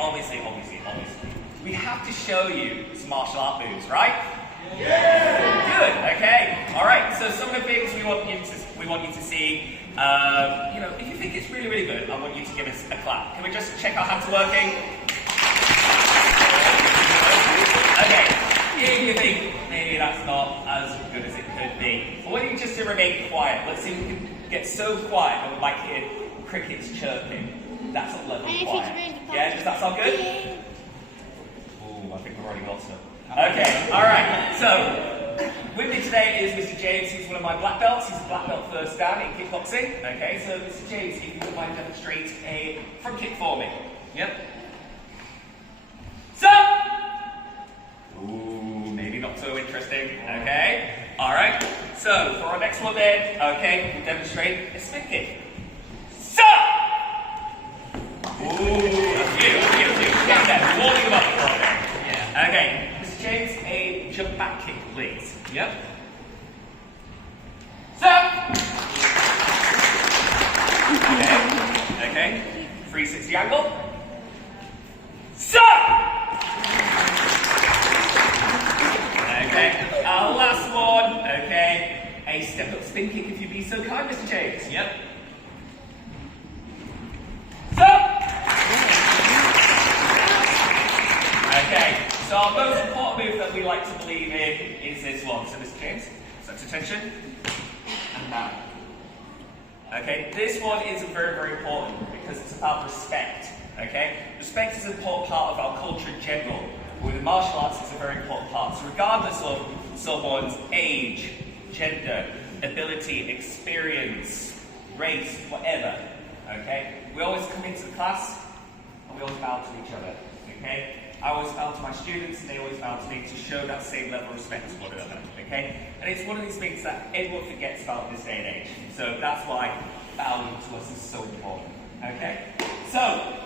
obviously, we have to show you some martial art moves, right? Yeah. Good. Okay. All right. So some of the things we want you to see. You know, if you think it's really, really good, I want you to give us a clap. Can we just check our hands are working? Okay. If you think maybe that's not as good as it could be, I want you just to remain quiet. Let's see if we can get so quiet that we might hear crickets chirping. That's a level of quiet. Yeah, does that sound good? Ooh, I think we've already got some. Okay, alright. So, with me today is Mr. James. He's one of my black belts. He's a black belt first dan in kickboxing. Okay, so Mr. James, if you would mind demonstrate a front kick for me. Yep. So! Ooh, maybe not so interesting. Okay, alright. So, for our next one then, okay, we'll demonstrate a spin kick. So! Ooh, a few. Get them, warming them up for a bit. Yeah. Okay, Mr. James, a jump back kick, please. Yep. So! Okay, 360 angle. So! Okay, our last one, okay, a step up spin kick if you'd be so kind, Mr. James. Yep. So! Okay, so our most important move that we like to believe in is this one. So Mr. James, set attention, and now. Okay, this one is very, very important because it's about respect. Okay, respect is an important part of our culture in general. With the martial arts, it's a very important part. So regardless of someone's age, gender, ability, experience, race, whatever, okay, we always come into the class and we always bow to each other. Okay, I always bow to my students and they always bow to me to show that same level of respect to one another. Okay, and it's one of these things that everyone forgets about in this day and age. So that's why bowing to us is so important. Okay, so.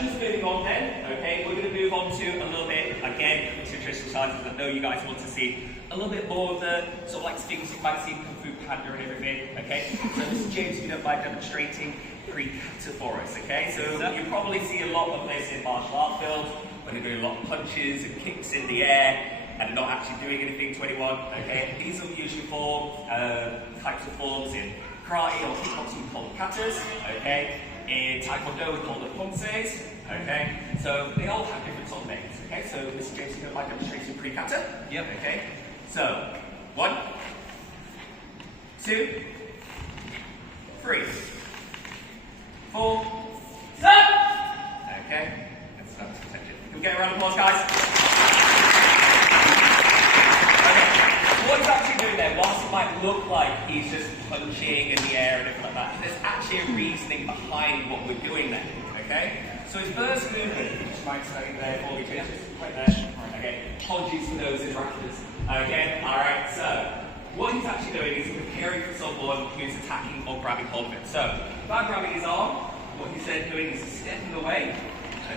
Just moving on then, okay, we're going to move on to a little bit, again, nutritional science, because I know you guys want to see a little bit more of the sort of like things you might see in Kung Fu Panda and everything, okay? So Mr. James, if you don't mind demonstrating pre-kata for us, okay? So you probably see a lot of this in martial art films, where they're doing a lot of punches and kicks in the air, and not actually doing anything to anyone, okay? These are usually types of forms in karate or kickboxing called katas, okay? In Taekwondo, we call them ponces, okay? So they all have different sort of names, okay? So Mr. James, you don't mind demonstrating pre-kata? Yep. Okay? So, 1, 2, 3, 4, 7! Okay? Let's start to attention. Can we get a round of applause, guys? Okay. So what he's actually doing there, whilst it might look like he's just punching in the air and everything like that, there's actually a reasoning behind what we're doing there, okay? So his first movement, which might study there for me, just right there, okay? Apologies for those interrupters, okay? Alright, so what he's actually doing is preparing for someone who's attacking or grabbing hold of it. So, by grabbing his arm, what he's then doing is stepping away,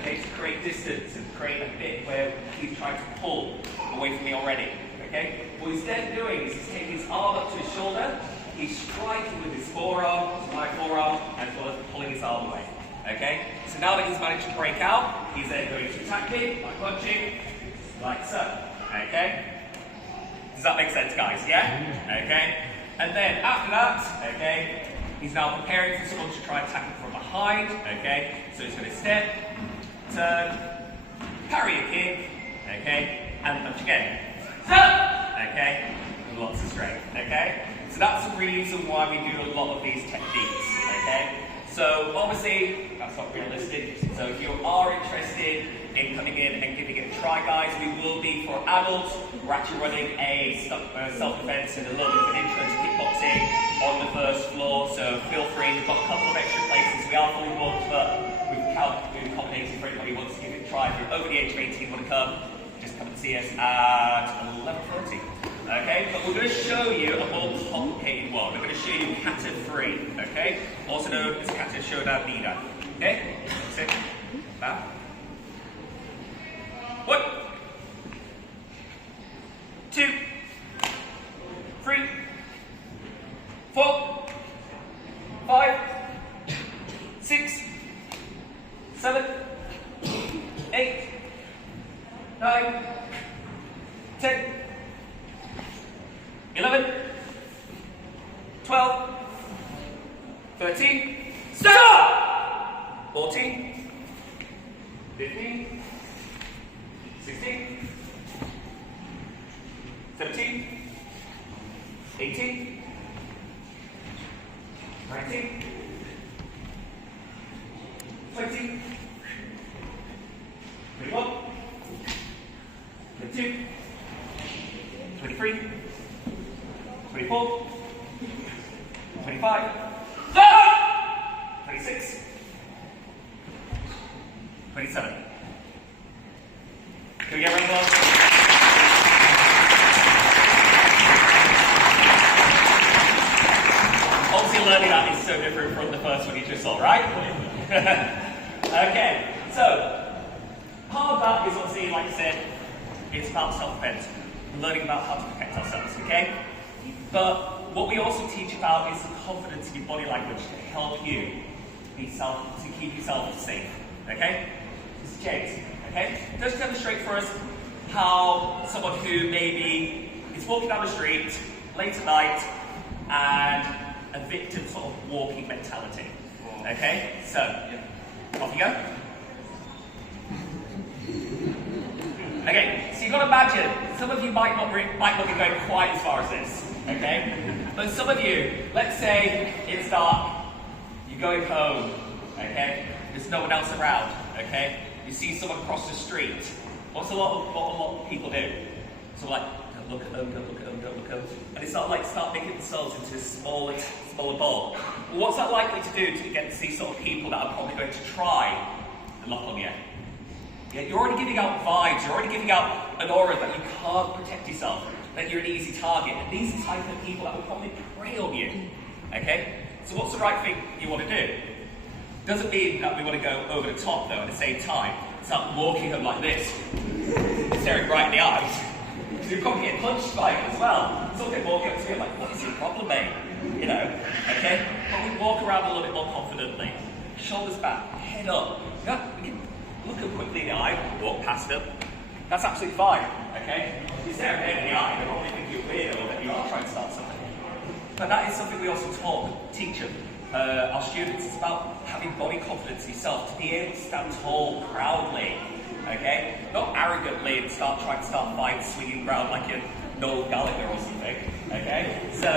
okay, to create distance and create a bit where he's trying to pull away from me already, okay? What he's then doing is he's taking his arm up to his shoulder, he's striking with his forearm, his right forearm, as well as pulling his arm away. Okay? So now that he's managed to break out, he's then going to attack me by punching, like so. Okay? Does that make sense, guys? Yeah? Okay? And then after that, okay, he's now preparing for someone to try and attack him from behind. Okay? So he's going to step, turn, parry a kick, okay, and punch again. So, okay? Lots of strength. Okay? So that's the reason why we do a lot of these techniques, okay? So obviously, that's not realistic. So if you are interested in coming in and giving it a try, guys, we will be for adults. We're actually running a self-defense and a little bit of an intro to kickboxing on the first floor. So feel free, we've got a couple of extra places. We are fully booked, but we've accommodated for anybody who wants to give it a try. If you're over the age of 18 want to come, just come and see us at 11:30. Okay, but we're going to show you a more complicated one. We're going to show you kata 3, okay? Also known as kata showdown nida. Okay? Sit. Back. 1, 2, 3, 4, 5, 6, 7, 8, 9, 10, 11, 12, 13, stop! 14, 15, 16, 17, 18, 19, 20, 21, 22, 23, 24, 25, 26, 27. Can we get round of applause? Obviously learning that is so different from the first one you just saw, right? Okay, so part of that is obviously, like I said, it's about self-defense, learning about how to protect ourselves, okay? But what we also teach about is the confidence in your body language to help you to keep yourself safe, okay? This is James, okay? Just demonstrate for us how someone who maybe is walking down the street late at night and a victim sort of walking mentality, okay? So, off you go. Okay, so you've got to imagine, some of you might not be going quite as far as this, okay? But some of you, let's say it's dark, you're going home, okay? There's no one else around, okay? You see someone across the street. What's a lot of people do? So like, don't look at them, don't look at them, don't look at them. And it's not like start making themselves into a smaller ball. Well, what's that likely to do to get to see sort of people that are probably going to try and lock on you? Yeah, you're already giving out vibes, you're already giving out an aura that you can't protect yourself, that you're an easy target. And these are the type of people that will probably prey on you. Okay? So what's the right thing you want to do? Doesn't mean that we want to go over the top though at the same time. Start walking them like this, staring right in the eyes. So you're probably getting punched by it as well. Some people walk up to me like, what is your problem, mate? You know, okay? But we walk around a little bit more confidently. Shoulders back, head up. Yeah, we can look them quickly in the eye, walk past them. That's absolutely fine, okay? If you stare them in the eye, they'll probably think you're weird or that you are trying to start something. But that is something we also teach them. Our students, it's about having body confidence in yourself, to be able to stand tall proudly, okay? Not arrogantly and start fights, swinging around like you're Noel Gallagher or something, okay? So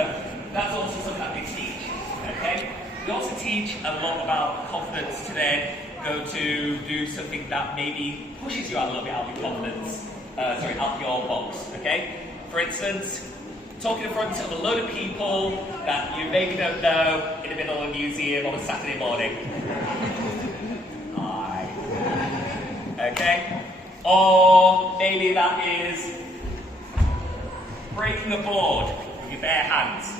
that's also something that we teach, okay? We also teach a lot about confidence today. Go to do something that maybe pushes you out a little bit out of your confidence, out of your box, okay? For instance, talking in front of a load of people that you maybe don't know in the middle of a museum on a Saturday morning. Hi. Okay? Or maybe that is breaking a board with your bare hands.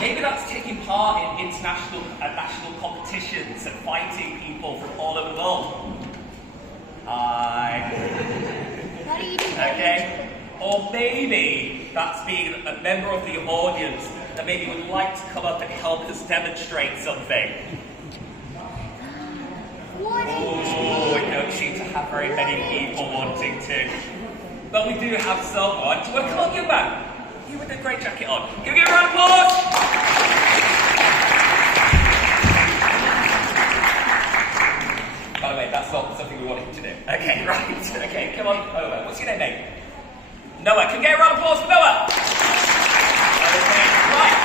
Maybe that's taking part in international and national competitions and fighting people from all over the world. Okay? Or maybe that's being a member of the audience that maybe would like to come up and help us demonstrate something. Oh, we don't seem to have very many people wanting to. But we do have someone. Do you want to come on, young man? You with a great jacket on. Give me a round of applause! By the way, that's not something we wanted to do. Okay, right. Okay, come on over. What's your name, mate? Noah. Can we get a round of applause for Noah? Okay, right.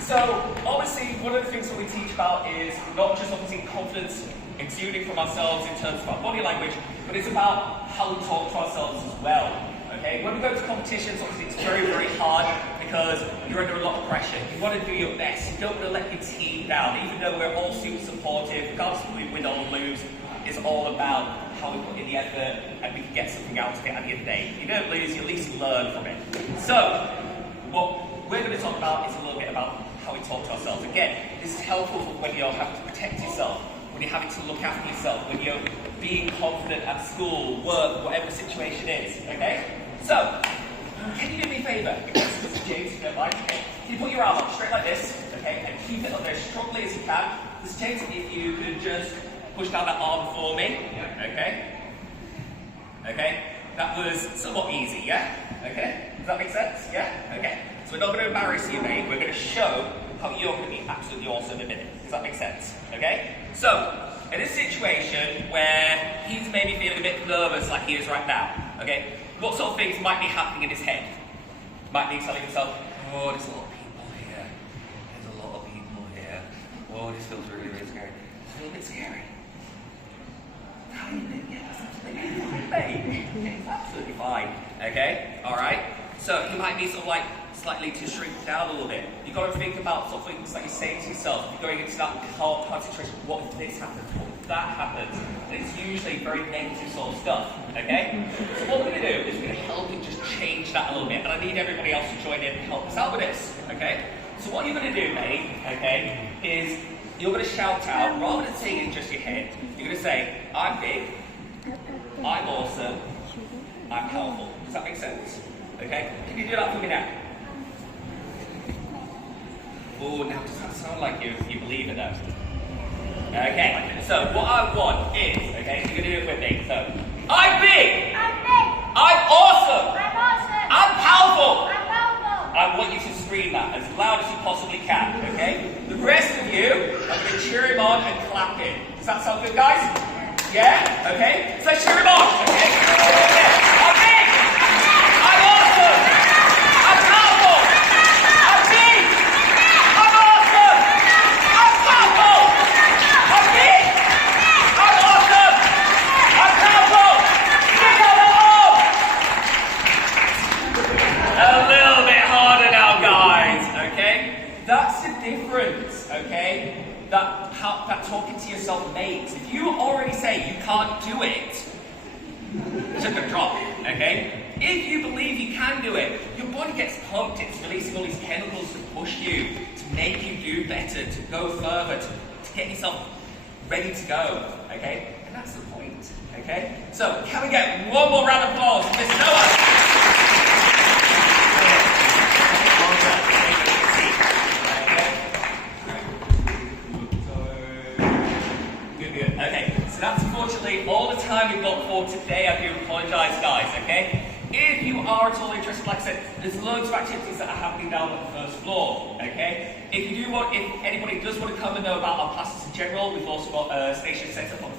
So, obviously, one of the things that we teach about is not just obviously confidence exuding from ourselves in terms of our body language, but it's about how we talk to ourselves as well. Okay, when we go to competitions, obviously it's very, very hard because you're under a lot of pressure. You want to do your best. You don't want to let your team down, even though we're all super supportive. Regardless of if we win or lose, it's all about how we put in the effort and we can get something out of it at the end of the day. If you don't lose, you at least learn from it. So, what we're going to talk about is a little bit about how we talk to ourselves. Again, this is helpful when you're having to protect yourself, when you're having to look after yourself, when you're being confident at school, work, whatever the situation is. Okay? So, can you do me a favour? This is James, if you don't mind. Can you put your arm up straight like this, okay, and keep it up there as strongly as you can. This takes if you could just push down that arm for me, okay? Okay, that was somewhat easy, yeah? Okay, does that make sense? Yeah? Okay, so we're not going to embarrass you, mate. We're going to show how you're going to be absolutely awesome in a minute. Does that make sense? Okay? So, in a situation where he's maybe feeling a bit nervous like he is right now, okay, what sort of things might be happening in his head? Might be telling himself, oh, there's a lot of people here. There's a lot of people here. Oh, this feels really, really scary. It's a little bit scary. It's absolutely fine. Okay? Alright? So he might be sort of like slightly to shrink down a little bit. You've got to think about sort of things like you're saying to yourself. You're going into that calm concentration. What if this happens? What if that happens? And it's usually very negative sort of stuff. Okay? So what we're going to do is we're going to help him just change that a little bit. And I need everybody else to join in and help us out with this. Okay? So what you're going to do, mate, okay, is you're going to shout out, rather than saying it in just your head, you're going to say, I'm big, I'm awesome, I'm powerful. Does that make sense? Okay? Can you do that for me now? Oh, now does that sound like you believe it though? Okay, so what I want is, okay, you're going to do it with me. So, I'm big! I'm big! I'm awesome! I'm awesome! I'm powerful! I'm powerful! I want you to scream that as loud as you possibly can, okay? The rest of you are going to cheer him on and clap him. Does that sound good, guys? Yeah? Okay? So let's cheer him on, okay? Yeah. I'm big! I'm awesome! I'm powerful! I'm big! I'm awesome! I'm powerful! I'm big! I'm awesome! I'm powerful! Big on the arm! A little bit harder now, guys, okay? That's the difference, okay? That talking to yourself makes. If you already say you can't do it, it's just gonna drop, okay? If you believe you can do it, your body gets pumped, it's releasing all these chemicals to push you, to make you do better, to go further, to get yourself ready to go, okay? And that's the point, okay? So, can we get one more round of applause for Mr. Noah? Okay, so that's unfortunately all the time we've got for today. I do apologise, guys, okay? If you are at all interested, like I said, there's loads of activities that are happening down on the first floor, okay? If anybody does want to come and know about our classes in general, we've also got a station set up on the